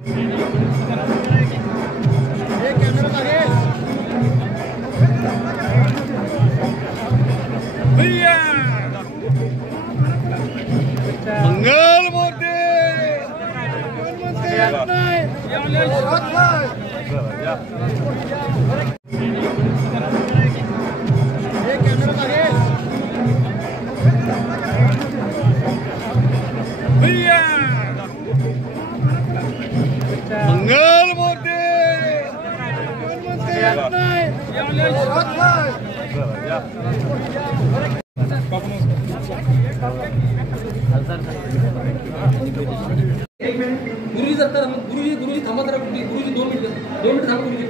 मंगल मूर्ती मंगल मूर्ती गुरुजी जातात गुरुजी थांबा जरा गुरुजी 2 मिनिट थांबा गुरुजी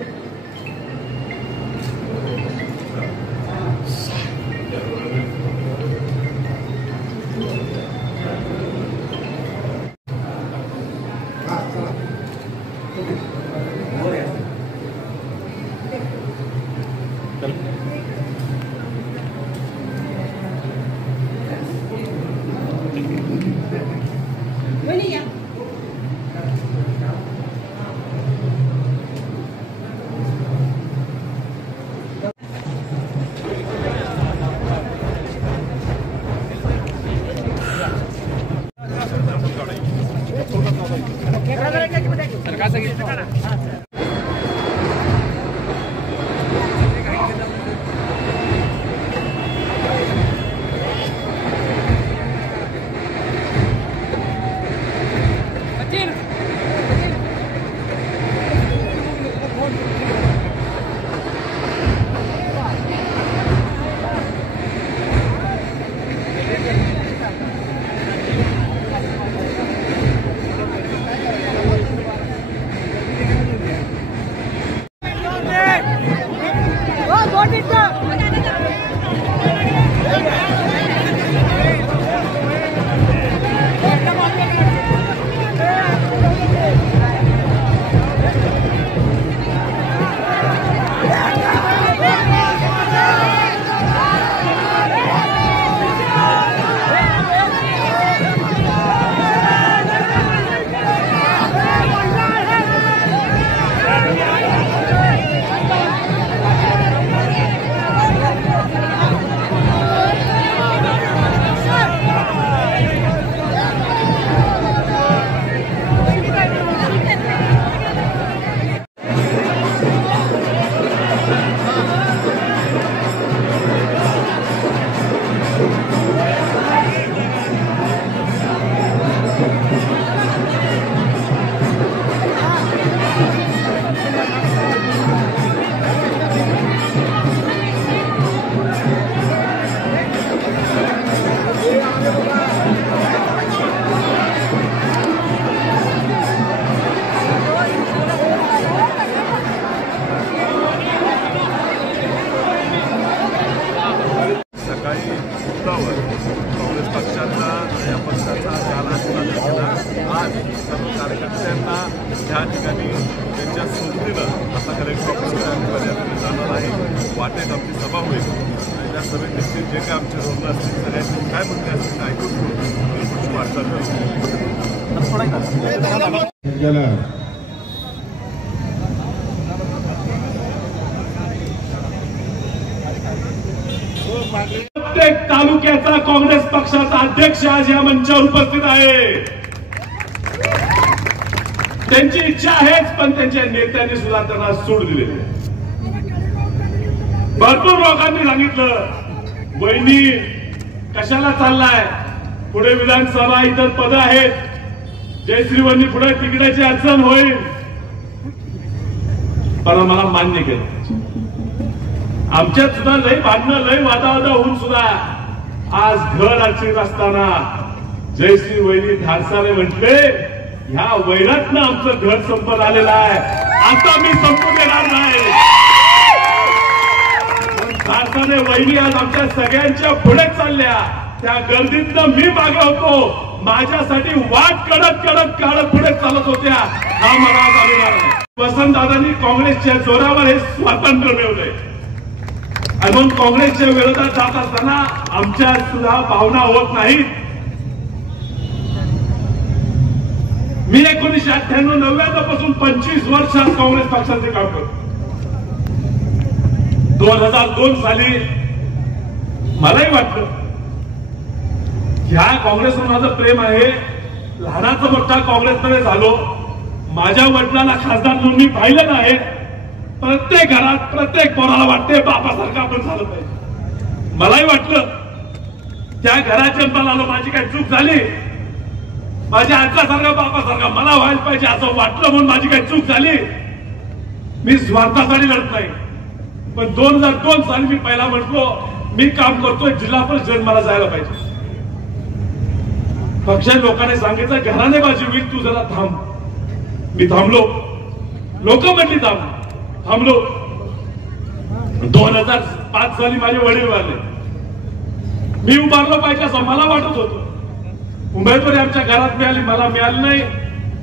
काँग्रेस पक्षाचा या पक्षाचा काल आशीर्वाद केला। आज सर्व कार्यकर्त्यांना या ठिकाणी त्यांच्या सोबतीनं आता कलेक्टर ऑफिसपर्यंत जाणार आहे। वाटेत आमची सभा होईल। त्या सभेत देखील जे काही आमचे धोरणं असतील सगळ्यांनी काय म्हणणे असतील ते ऐकून पुढची वाटचाल करू। प्रत्येक तालुक्याचा काँग्रेस पक्षाचा अध्यक्ष आज या मंचावर उपस्थित आहे। त्यांची इच्छा आहेच, पण त्यांच्या नेत्यांनी सुद्धा त्यांना सूट दिलेली आहे। भरपूर लोकांनी सांगितलं वहिनी कशाला चाललाय, पुढे विधानसभा इतर पद आहेत, जयश्री वहिनी पुढे तिकिटाची अडचण होईल, पण मला मान्य केलं। आमच्यात सुद्धा लय भांडणं लय वादावादा होऊन सुद्धा आज घर अडचणीत असताना जयश्री वहिनी धाडसाने म्हटले ह्या वैरातनं आमचं घर संपत आलेलं आहे, आता मी संपू देणार नाही। धाडसाने वहिनी आज आमच्या सगळ्यांच्या पुढे चालल्या। त्या गर्दीतनं मी मागे होतो, माझ्यासाठी वाट कडक पुढे चालत होत्या। हा मला आज अभिमान आहे। वसंतदादांनी काँग्रेसच्या जोरावर हे स्वातंत्र्य मिळवलंय आणि म्हणून काँग्रेसच्या विरोधात जात असताना आमच्या सुद्धा भावना होत नाहीत। मी 1998-99 पासून 25 वर्षात काँग्रेस पक्षाचे काम करतो. 2002 साली मलाही वाटलं ह्या काँग्रेसवर माझं प्रेम आहे. लहानाचा मोठा काँग्रेसमध्ये झालो. माझ्या वडिलांना खासदार म्हणून मी पाहिलं नाही. प्रत्येक घरात प्रत्येक पोराला वाटते बापासारखं आपण झालं पाहिजे. मलाही वाटलं त्या घरात जन्माला आलो, माझी काही चूक झाली, माझ्या आजच्यासारखा बापासारखा मला व्हायला पाहिजे असं वाटलं म्हणून माझी काही चूक झाली. मी स्वार्थासाठी लढत नाही. पण 2002 साली मी पहिला म्हटलो मी काम करतोय जिल्हा परिषद मला जायला पाहिजे. पक्षाच्या लोकांनी सांगितलं घराने माझी होईल, तू जरा थांब. मी थांबलो. लोक म्हटली थांबलो. 2005 साली माझे वडील वारले. मी उभारलो पाहिजे असं मला वाटत होतं. उमेदवारी आमच्या घरात मिळाली, मला मिळाली नाही.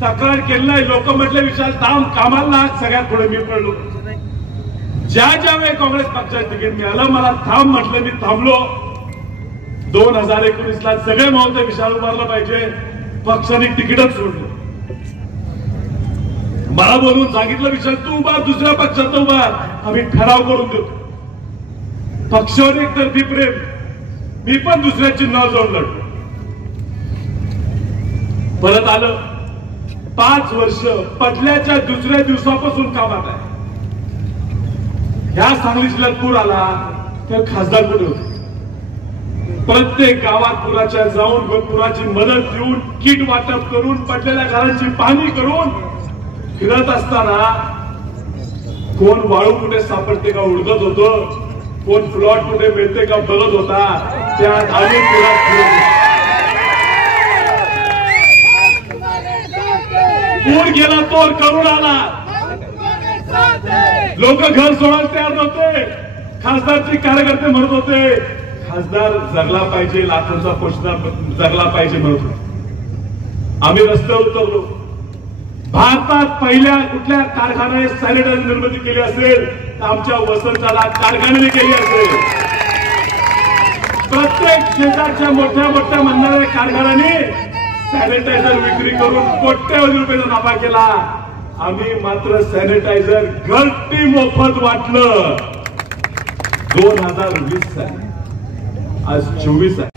तक्रार केली नाही. लोक म्हटले विशाल थांब, कामाला सगळ्यात पुढे मी पडलो. ज्या वेळी काँग्रेस पक्षाचं तिकीट मिळालं मला थांब म्हटलं, मी थांबलो. 2019 सगळे म्हणते विशाल उभारला पाहिजे, पक्षाने तिकीटच सोडलं. मला बोलून सांगितलं विशाल तू उभार, दुसऱ्या पक्षात उभार, आम्ही ठराव करून देतो. पक्षावर एक तर प्रेम, मी पण दुसऱ्या चिन्हावर जाऊन लढलो. परत आलं. 5 वर्ष पडल्याच्या दुसऱ्या दिवसापासून कामात आहे. ह्या सांगली जिल्ह्यात पूर आला तर खासदार कुठे होते? प्रत्येक गावात पुराच्या जाऊन पुराची मदत देऊन किट वाटप करून पडलेल्या घरांची पाहणी करून फिरत असताना कोण वाळू कुठे सापडते का उडकत होतं, कोण प्लॉट कुठे मिळते का बघत होता. त्यात आम्ही पुरात फिरत. पूर गेला तोर करून आला. लोक घर सोडायला तयार नव्हते. खासदारचे कार्यकर्ते म्हणत होते खासदार जगला पाहिजे, लाखोंचा पोषणार जगला पाहिजे म्हणत होते. आम्ही रस्त्यावर उतरलो. भारतात पहिल्या कुठल्या कारखान्याने सॅनिटायझर निर्मिती केली असेल तर आमच्या वसंताला कारखान्याने केली असेल. प्रत्येक शेजारच्या मोठ्या मोठ्या म्हणणाऱ्या कारखान्याने सॅनिटायझर विक्री करून कोट्यवधी रुपयाचा नफा केला. आम्ही मात्र सॅनिटायझर घरटी मोफत वाटलं. 2020 साली, आज 24 आहे.